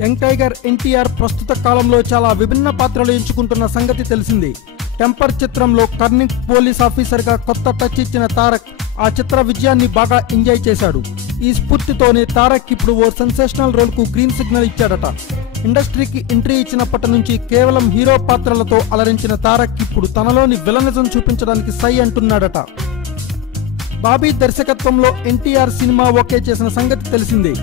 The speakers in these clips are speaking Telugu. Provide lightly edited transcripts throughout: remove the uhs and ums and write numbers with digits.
యంగ్ టైగర్ ఎన్టీఆర్ ప్రస్తుత కాలంలో చాలా విభిన్న పాత్రలు ఎంచుకుంటున్న సంగతి తెలిసిందే. టెంపర్ చిత్రంలో టర్నింగ్ పోలీస్ ఆఫీసర్గా కొత్త టచ్ ఇచ్చిన తారక్ ఆ చిత్ర విజయాన్ని బాగా ఎంజాయ్ చేశాడు. ఈ స్ఫూర్తితోనే తారక్ ఇప్పుడు ఓ సెన్సేషనల్ రోల్కు గ్రీన్ సిగ్నల్ ఇచ్చాడట. ఇండస్ట్రీకి ఎంట్రీ ఇచ్చినప్పటి నుంచి కేవలం హీరో పాత్రలతో అలరించిన తారక్ ఇప్పుడు తనలోని విలనిజం చూపించడానికి సై అంటున్నాడట. బాబీ దర్శకత్వంలో ఎన్టీఆర్ సినిమా ఓకే చేసిన సంగతి తెలిసిందే.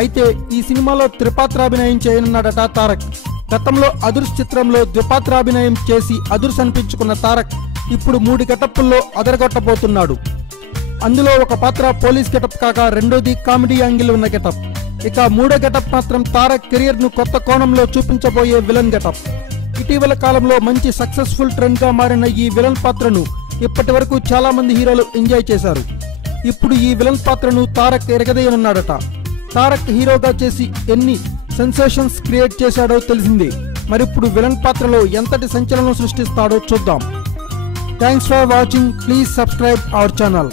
అయితే ఈ సినిమాలో త్రిపాత్రాభినయం చేయనున్నాడట తారక్. గతంలో అదుర్స్ చిత్రంలో ద్విపాత్రాభినయం చేసి అదుర్స్ అనిపించుకున్న తారక్ ఇప్పుడు 3 గెటప్పుల్లో అదరగొట్టబోతున్నాడు. అందులో ఒక పాత్ర పోలీస్ గెటప్ కాగా రెండోది కామెడీ యాంగిల్ ఉన్న గెటప్. ఇక 3వ గెటప్ మాత్రం తారక్ కెరియర్ ను కొత్త కోణంలో చూపించబోయే విలన్ గెటప్. ఇటీవల కాలంలో మంచి సక్సెస్ఫుల్ ట్రెండ్ గా మారిన ఈ విలన్ పాత్రను ఇప్పటి వరకు చాలా మంది హీరోలు ఎంజాయ్ చేశారు. ఇప్పుడు ఈ విలన్ పాత్రను తారక్ ఎరగదేయనున్నాడట. తారక్ హీరోగా చేసి ఎన్ని సెన్సేషన్స్ క్రియేట్ చేశాడో తెలిసిందే. మరిప్పుడు విలన్ పాత్రలో ఎంతటి సంచలనం సృష్టిస్తాడో చూద్దాం. Thanks for watching. Please subscribe our channel.